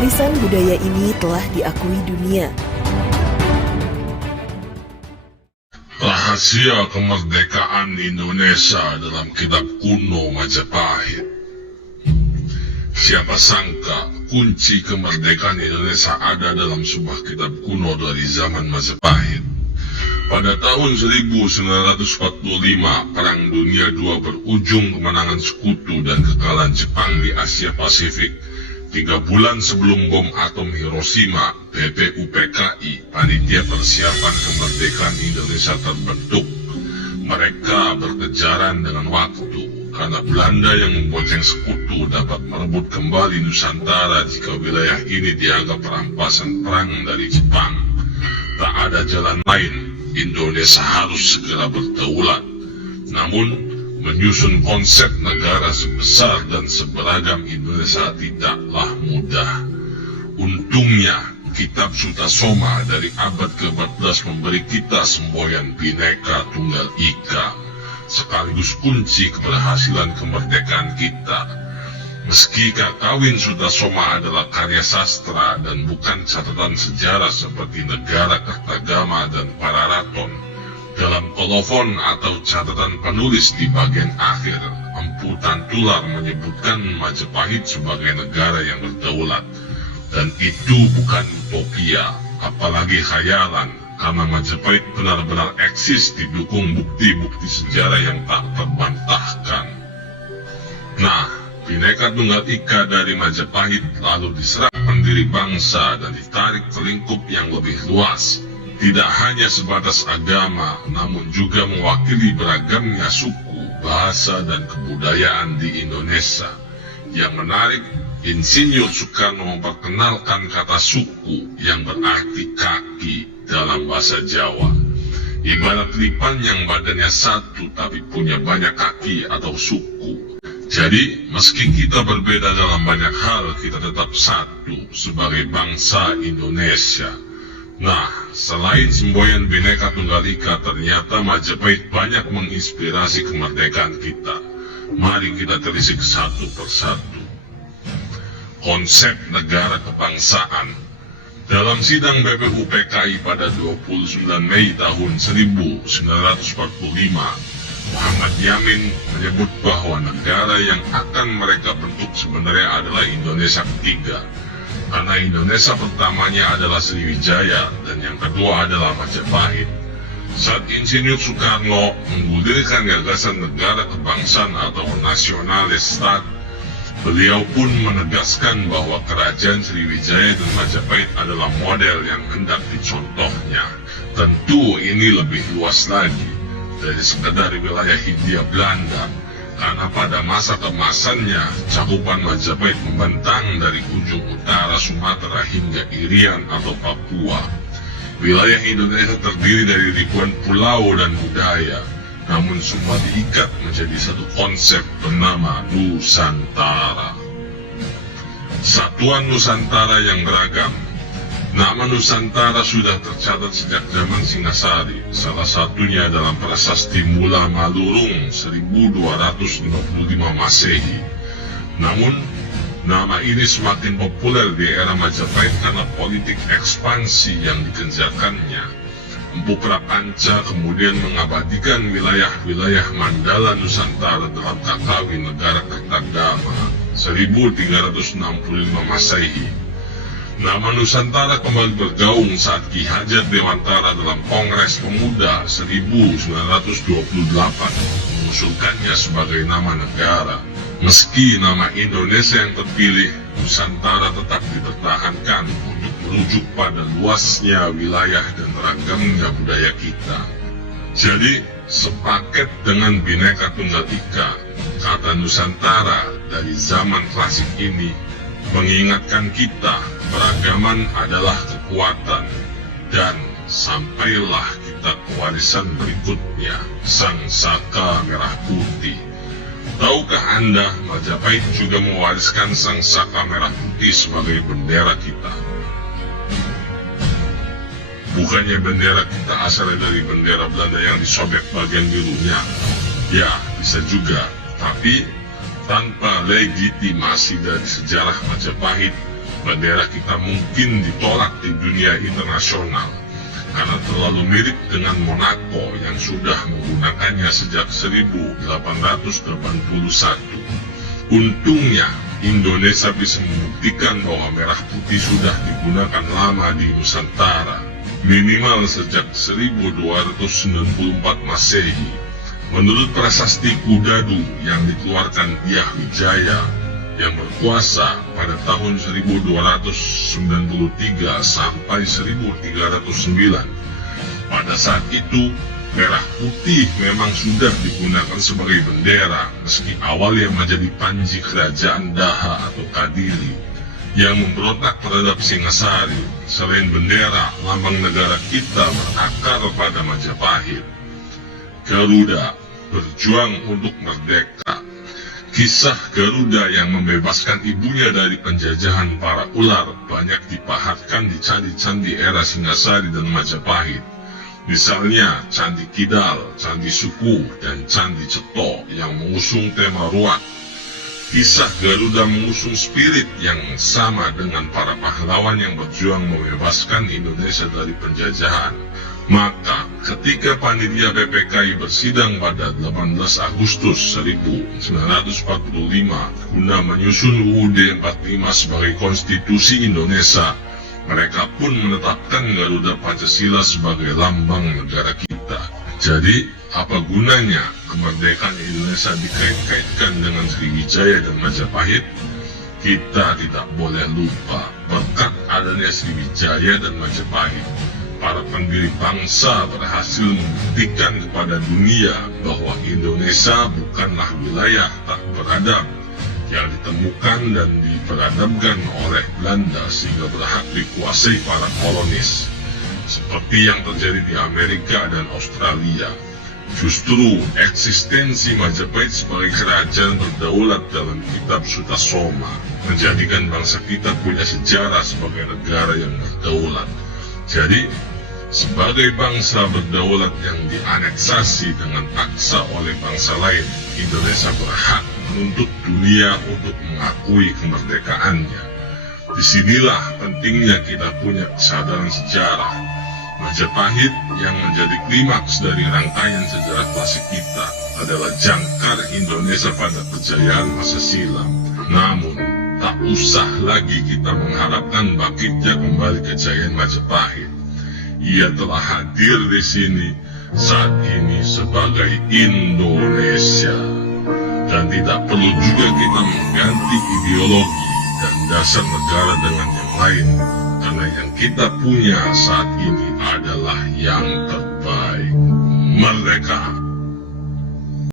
Warisan budaya ini telah diakui dunia. Rahasia kemerdekaan Indonesia dalam kitab kuno Majapahit. Siapa sangka kunci kemerdekaan Indonesia ada dalam sebuah kitab kuno dari zaman Majapahit. Pada tahun 1945, Perang Dunia II berujung kemenangan sekutu dan kekalahan Jepang di Asia Pasifik. 3 bulan sebelum bom atom Hiroshima, BPUPKI, Panitia Persiapan Kemerdekaan Indonesia terbentuk. Mereka berkejaran dengan waktu, karena Belanda yang membonceng sekutu dapat merebut kembali Nusantara jika wilayah ini dianggap rampasan perang dari Jepang. Tak ada jalan lain, Indonesia harus segera berdaulat. Namun, menyusun konsep negara sebesar dan seberagam Indonesia tidaklah mudah. Untungnya, kitab Sutasoma dari abad ke-14 memberi kita semboyan Bhinneka Tunggal Ika, sekaligus kunci keberhasilan kemerdekaan kita. Meski Kakawin Sutasoma adalah karya sastra dan bukan catatan sejarah seperti Negara Kertagama dan Pararaton, dalam kolofon atau catatan penulis di bagian akhir, Empu Tantular menyebutkan Majapahit sebagai negara yang berdaulat. Dan itu bukan utopia, apalagi khayalan, karena Majapahit benar-benar eksis didukung bukti-bukti sejarah yang tak terbantahkan. Nah, Bhinneka Tunggal Ika dari Majapahit lalu diserap pendiri bangsa dan ditarik ke lingkup yang lebih luas. Tidak hanya sebatas agama, namun juga mewakili beragamnya suku, bahasa, dan kebudayaan di Indonesia. Yang menarik, Insinyur Soekarno memperkenalkan kata suku yang berarti kaki dalam bahasa Jawa. Ibarat lipan yang badannya satu tapi punya banyak kaki atau suku. Jadi, meski kita berbeda dalam banyak hal, kita tetap satu sebagai bangsa Indonesia. Nah, selain semboyan Bhinneka Tunggal Ika, ternyata Majapahit banyak menginspirasi kemerdekaan kita. Mari kita telisik satu persatu. Konsep negara kebangsaan. Dalam sidang BPUPKI pada 29 Mei tahun 1945, Muhammad Yamin menyebut bahwa negara yang akan mereka bentuk sebenarnya adalah Indonesia ketiga. Karena Indonesia pertamanya adalah Sriwijaya dan yang kedua adalah Majapahit. Saat Insinyur Soekarno menggulirkan gagasan negara kebangsaan atau nasionalis stat, beliau pun menegaskan bahwa kerajaan Sriwijaya dan Majapahit adalah model yang hendak dicontohnya. Tentu ini lebih luas lagi dari sekedar wilayah Hindia Belanda. Karena pada masa keemasannya, cakupan Majapahit membentang dari ujung utara Sumatera hingga Irian atau Papua. Wilayah Indonesia terdiri dari ribuan pulau dan budaya, namun semua diikat menjadi satu konsep bernama Nusantara. Satuan Nusantara yang beragam. Nama Nusantara sudah tercatat sejak zaman Singasari, salah satunya dalam Prasasti Mula Malurung 1255 Masehi. Namun, nama ini semakin populer di era Majapahit karena politik ekspansi yang dikerjakannya. Empu Prapanca kemudian mengabadikan wilayah-wilayah Mandala Nusantara dalam Kakawin Negara Kertagama 1365 Masehi. Nama Nusantara kembali bergaung saat Ki Hajar Dewantara dalam Kongres Pemuda 1928 mengusulkannya sebagai nama negara. Meski nama Indonesia yang terpilih, Nusantara tetap dipertahankan untuk merujuk pada luasnya wilayah dan ragamnya budaya kita. Jadi, sepaket dengan Bhinneka Tunggal Ika, kata Nusantara dari zaman klasik ini mengingatkan kita beragaman adalah kekuatan, dan sampailah kita ke warisan berikutnya, Sang Saka Merah Putih. Tahukah Anda, Majapahit juga mewariskan Sang Saka Merah Putih sebagai bendera kita? Bukannya bendera kita asalnya dari bendera Belanda yang disobek bagian birunya? Ya, bisa juga, tapi tanpa legitimasi dari sejarah Majapahit, bendera kita mungkin ditolak di dunia internasional karena terlalu mirip dengan Monaco yang sudah menggunakannya sejak 1881. Untungnya, Indonesia bisa membuktikan bahwa merah putih sudah digunakan lama di Nusantara, minimal sejak 1294 Masehi. Menurut prasasti Kudadu yang dikeluarkan Dyah Wijaya yang berkuasa pada tahun 1293 sampai 1309, pada saat itu merah putih memang sudah digunakan sebagai bendera, meski awalnya menjadi panji kerajaan Daha atau Kadiri yang memberontak terhadap Singasari. Selain bendera, lambang negara kita berakar pada Majapahit. Garuda berjuang untuk merdeka. Kisah Garuda yang membebaskan ibunya dari penjajahan para ular banyak dipahatkan di candi-candi era Singasari dan Majapahit. Misalnya Candi Kidal, Candi Suku, dan Candi Ceto yang mengusung tema ruat. Kisah Garuda mengusung spirit yang sama dengan para pahlawan yang berjuang membebaskan Indonesia dari penjajahan. Maka ketika panitia PPKI bersidang pada 18 Agustus 1945 guna menyusun UUD 45 sebagai konstitusi Indonesia, mereka pun menetapkan Garuda Pancasila sebagai lambang negara kita. Jadi, apa gunanya kemerdekaan Indonesia dikait-kaitkan dengan Sriwijaya dan Majapahit? Kita tidak boleh lupa, berkat adanya Sriwijaya dan Majapahit, para pendiri bangsa berhasil membuktikan kepada dunia bahwa Indonesia bukanlah wilayah tak beradab yang ditemukan dan diperadabkan oleh Belanda sehingga berhak dikuasai para kolonis, seperti yang terjadi di Amerika dan Australia. Justru eksistensi Majapahit sebagai kerajaan berdaulat dalam kitab Sutasoma menjadikan bangsa kita punya sejarah sebagai negara yang berdaulat. Jadi, sebagai bangsa berdaulat yang dianeksasi dengan paksa oleh bangsa lain, Indonesia berhak menuntut dunia untuk mengakui kemerdekaannya. Disinilah pentingnya kita punya kesadaran sejarah. Majapahit yang menjadi klimaks dari rangkaian sejarah klasik kita adalah jangkar Indonesia pada kejayaan masa silam. Namun, tak usah lagi kita mengharapkan bangkitnya kembali kejayaan Majapahit. Ia telah hadir di sini saat ini sebagai Indonesia. Dan tidak perlu juga kita mengganti ideologi dan dasar negara dengan yang lain, karena yang kita punya saat ini adalah yang terbaik. Merdeka!